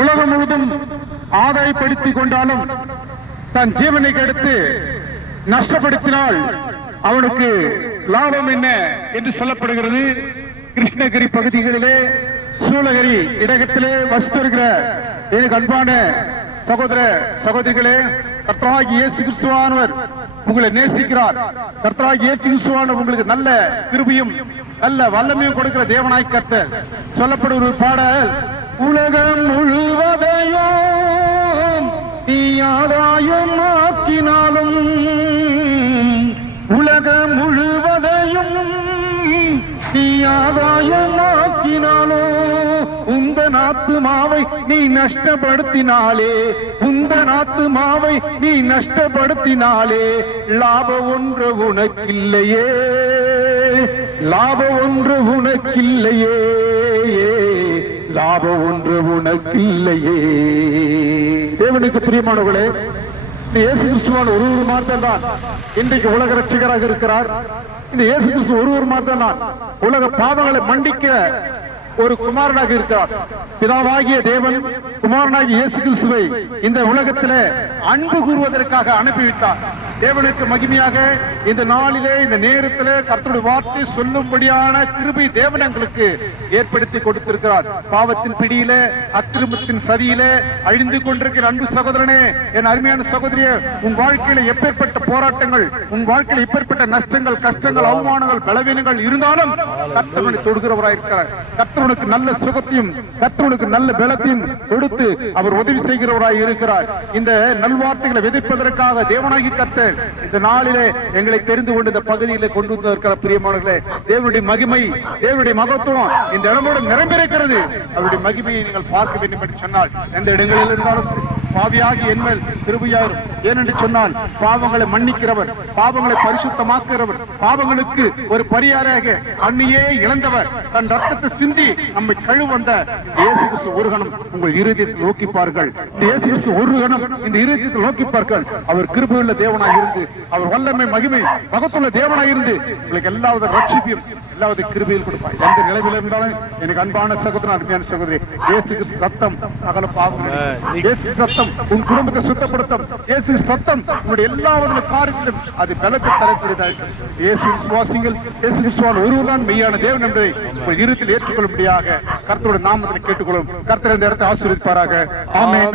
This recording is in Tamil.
உலகம் முழுதும் ஆதாயப்படுத்திக் கொண்டாலும் தன் ஜீவனை கெடுத்து நஷ்டப்படுத்தினால் அவனுக்கு லாபம் என்ன என்று சொல்லப்படுகிறது. கிருஷ்ணகிரி பகுதிகளிலே சூளகிரி இடத்திலே வசித்து வருகிற எனக்கு அன்பான சகோதர சகோதரிகளே, கர்த்தராகிய இயேசு கிறிஸ்துவானவர் உங்களை நேசிக்கிறார். கர்த்தராகிய இயேசு கிறிஸ்துவானவர் உங்களுக்கு நல்ல கிருபையும் நல்ல வல்லமையும் கொடுக்கிற தேவனாய் கர்த்தர். சொல்லப்படும் ஒரு பாடல், உலகம் முழுவதையும் நீ ஆதாயம் ஆக்கினாலும், உலகம் முழுவதையும் நீ ஆதாயம் ஆக்கினாலும், உந்தன் ஆத்துமாவை நீ நஷ்டப்படுத்தினாலே, உந்தன் ஆத்துமாவை நீ நஷ்டப்படுத்தினாலே லாபம் ஒன்று உனக்கில்லையே, லாபம் ஒன்று உனக்கில்லையே, லாபம் ஒன்று உனக்கில்லையே. தேவனுக்கு பிரியமானவர்களே, இயேசு கிறிஸ்துவான் ஒருவர் மாத்திரம்தான் இன்றைக்கு உலக ரட்சகராக இருக்கிறார். இந்த இயேசு கிறிஸ்து ஒருவர் மாத்திரம்தான் உலக பாவங்களை மன்னிக்க ஒரு குமாரனாக இருக்கிறார். பிதாவாகிய தேவன் குமாரனாகிய இயேசு கிறிஸ்துவை இந்த உலகத்திலே அன்பு கூறுவதற்காக அனுப்பிவிட்டார். தேவனுக்கு மகிமையாக இந்த நாளிலே இந்த நேரத்திலே கர்த்தருடைய வார்த்தை சொல்லும்படியான கிருபை தேவன் எங்களுக்கு ஏற்படுத்தி கொடுத்திருக்கிறார். பாவத்தின் பிடியிலே அக்கிரமத்தின் சதியிலே அழிந்து கொண்டிருக்கிற அன்பு சகோதரனே, என் அருமையான சகோதரியே, உன் வாழ்க்கையில எப்பேற்பட்ட போராட்டங்கள், உன் வாழ்க்கையில் எப்பேற்பட்ட நஷ்டங்கள், கஷ்டங்கள், அவமானங்கள், பலவீனங்கள் இருந்தாலும் கர்த்தருடைய தொடுகிறவராயிருக்கிறார். கர்த்தருனுக்கு நல்ல சுகத்தையும் கர்த்தருனுக்கு நல்ல பலத்தையும் கொடுத்து அவர் உதவி செய்கிறவராய் இருக்கிறார். இந்த நல்வார்த்தைகளை விதைப்பதற்காக தேவனாகி கர்த்தர் இந்த நாளிலே எங்களை தெரிந்து கொண்டு இந்த பகுதியிலே கொண்டு வந்திருக்கிற பிரியமானவர்களே, தேவனுடைய மகிமை, தேவனுடைய மகத்துவம் இந்த இடமோடு நிரம்பியிருக்கிறது. அவருடைய மகிமையை நீங்கள் பார்க்க வேண்டும் என்று சொன்னால் எந்த இடங்களில் இருந்தாலும் பாவியாகி என்மேல் கிருபையார். ஏனென்று சொன்னால் பாவங்களை மன்னிக்கிறவர், பாவங்களை பரிசுத்தமாக்குகிறவர், பாவங்களுக்கு ஒரு பரிகாராக அன்னியே இழந்தவர், தன் ரத்தத்தை சிந்தி நம்மை கழுவந்த இயேசு கிறிஸ்து ஒரு கணம் உங்கள் இருதயத்தை நோக்கிப்பார்கள். இயேசு கிறிஸ்து ஒரு கணம் இந்த இருதயத்தை நோக்கிப்பார்கள். அவர் கிருபையுள்ள தேவனாய் இருந்து, அவர் வல்லமை மகிமை மகத்துள்ள தேவனாய் இருந்து உங்களுக்கு எல்லாவது ரட்சிப்பையும் எல்லாவது கிருபையில் கொடுப்பார். எந்த நிலையில் இருந்தாலும் எனக்கு அன்பான சகோதரன், அருமையான சகோதரி, இயேசு கிறிஸ்து சத்தம் சகல பாவங்கள், இயேசு சத்தம் உன் குடும்பத்தை சுத்தப்படுத்தும், இயேசு சத்தம் உங்களுடைய எல்லாவது காரியத்திலும் அது பலத்தை தரக்கூடியதாக. இயேசு விசுவாசிகள், இயேசு கிறிஸ்துவான் ஒருவர்தான் மெய்யான தேவன் என்பதை உங்கள் இருத்தில் ஏற்றுக்கொள்ளும்படியாக கர்த்தருடைய நாமத்தில் கேட்டுக்கொள்ளும். கர்த்தர் இந்த இடத்தை ஆசீர்வதிப்பாராக. ஆமென்.